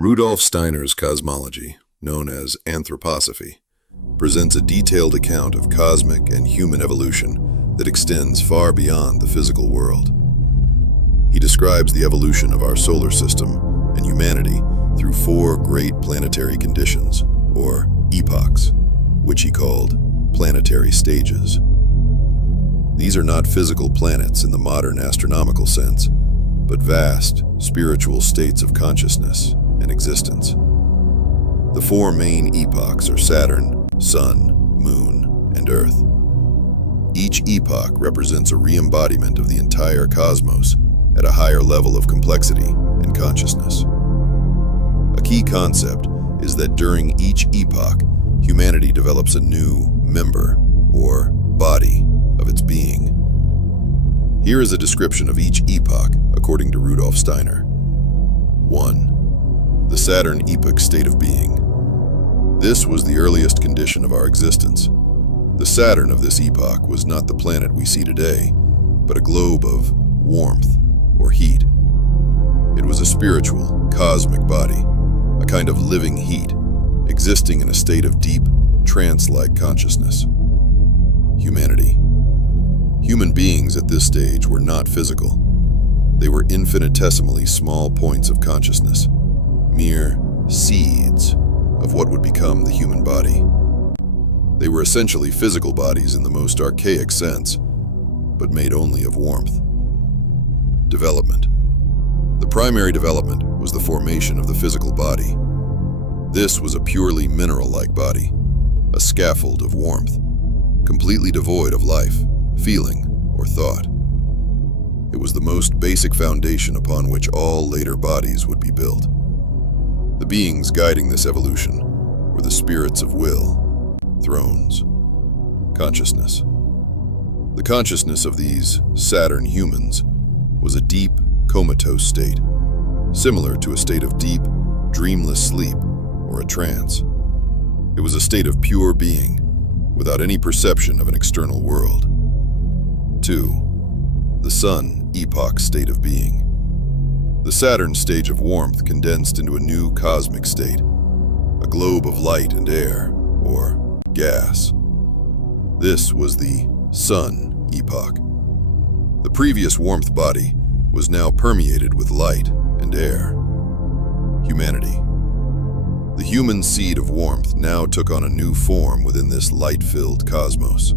Rudolf Steiner's cosmology, known as anthroposophy, presents a detailed account of cosmic and human evolution that extends far beyond the physical world. He describes the evolution of our solar system and humanity through four great planetary conditions, or epochs, which he called planetary stages. These are not physical planets in the modern astronomical sense, but vast, spiritual states of consciousness and existence. The four main epochs are Saturn, Sun, Moon, and Earth. Each epoch represents a re-embodiment of the entire cosmos at a higher level of complexity and consciousness. A key concept is that during each epoch, humanity develops a new member, or body, of its being. Here is a description of each epoch according to Rudolf Steiner. 1. The Saturn Epoch state of being. This was the earliest condition of our existence. The Saturn of this epoch was not the planet we see today, but a globe of warmth or heat. It was a spiritual, cosmic body, a kind of living heat, existing in a state of deep, trance-like consciousness. Humanity. Human beings at this stage were not physical. They were infinitesimally small points of consciousness, mere seeds of what would become the human body. They were essentially physical bodies in the most archaic sense, but made only of warmth. Development. The primary development was the formation of the physical body. This was a purely mineral-like body, a scaffold of warmth, completely devoid of life, feeling, or thought. It was the most basic foundation upon which all later bodies would be built. The beings guiding this evolution were the spirits of will, thrones, consciousness. The consciousness of these Saturn humans was a deep, comatose state, similar to a state of deep, dreamless sleep or a trance. It was a state of pure being, without any perception of an external world. 2. The Sun Epoch state of being. The Saturn stage of warmth condensed into a new cosmic state, a globe of light and air, or gas. This was the Sun Epoch. The previous warmth body was now permeated with light and air. Humanity. The human seed of warmth now took on a new form within this light-filled cosmos.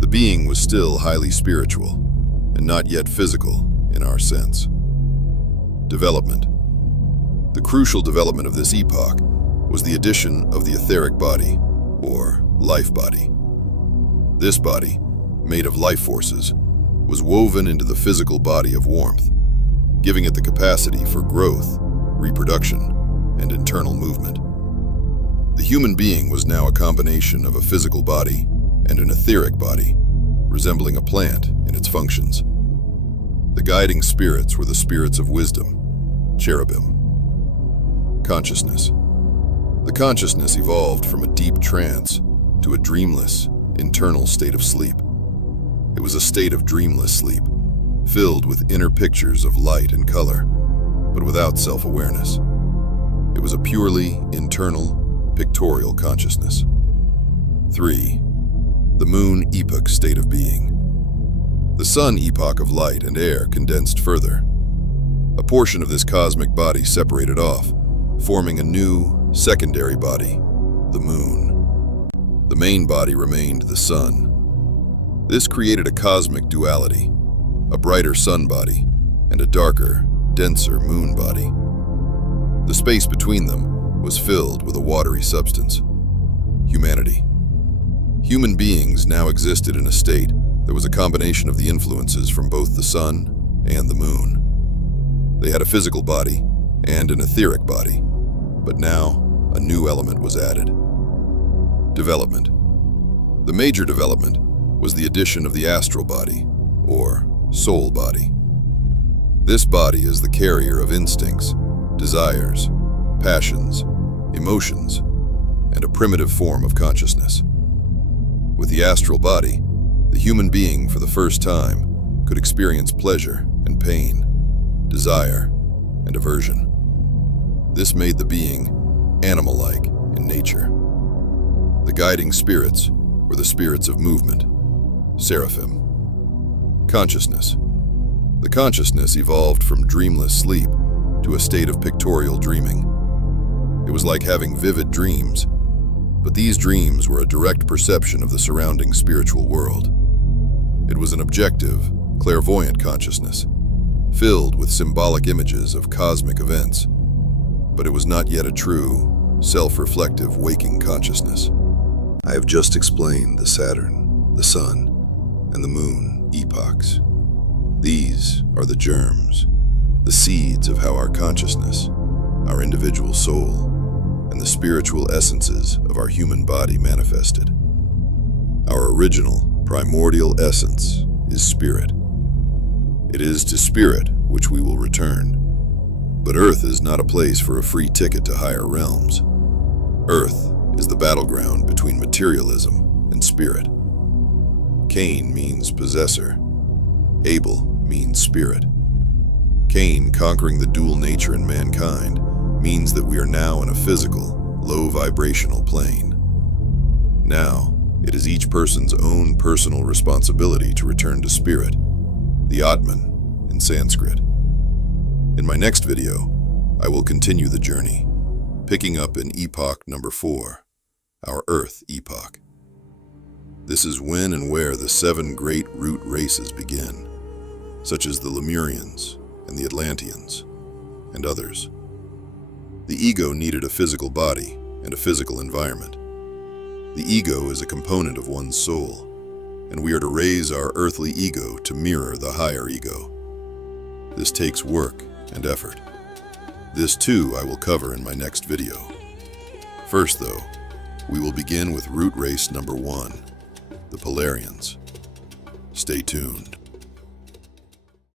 The being was still highly spiritual, and not yet physical in our sense. Development. The crucial development of this epoch was the addition of the etheric body, or life body. This body, made of life forces, was woven into the physical body of warmth, giving it the capacity for growth, reproduction, and internal movement. The human being was now a combination of a physical body and an etheric body, resembling a plant in its functions. The guiding spirits were the spirits of wisdom, cherubim. Consciousness. The consciousness evolved from a deep trance to a dreamless, internal state of sleep. It was a state of dreamless sleep, filled with inner pictures of light and color, but without self-awareness. It was a purely internal, pictorial consciousness. 3. The Moon Epoch state of being. The Sun Epoch of light and air condensed further. A portion of this cosmic body separated off, forming a new, secondary body, the Moon. The main body remained the Sun. This created a cosmic duality, a brighter sun body and a darker, denser moon body. The space between them was filled with a watery substance. Humanity. Human beings now existed in a state that was a combination of the influences from both the sun and the moon. They had a physical body and an etheric body, but now a new element was added. Development. The major development was the addition of the astral body, or soul body. This body is the carrier of instincts, desires, passions, emotions, and a primitive form of consciousness. With the astral body, the human being for the first time could experience pleasure and pain, desire and aversion. This made the being animal-like in nature. The guiding spirits were the spirits of movement, seraphim. Consciousness. The consciousness evolved from dreamless sleep to a state of pictorial dreaming. It was like having vivid dreams, but these dreams were a direct perception of the surrounding spiritual world. It was an objective, clairvoyant consciousness, filled with symbolic images of cosmic events, but it was not yet a true, self-reflective waking consciousness. I have just explained the Saturn, the Sun, and the Moon epochs. These are the germs, the seeds of how our consciousness, our individual soul, and the spiritual essences of our human body manifested. Our original, primordial essence is spirit. It is to spirit which we will return. But Earth is not a place for a free ticket to higher realms. Earth is the battleground between materialism and spirit. Cain means possessor. Abel means spirit. Cain conquering the dual nature in mankind means that we are now in a physical, low-vibrational plane. Now, it is each person's own personal responsibility to return to spirit, the Atman in Sanskrit. In my next video, I will continue the journey, picking up in epoch number 4, our Earth epoch. This is when and where the 7 great root races begin, such as the Lemurians and the Atlanteans, and others. The ego needed a physical body and a physical environment. The ego is a component of one's soul, and we are to raise our earthly ego to mirror the higher ego. This takes work and effort. This too I will cover in my next video. First though, we will begin with root race number 1, the Polarians. Stay tuned.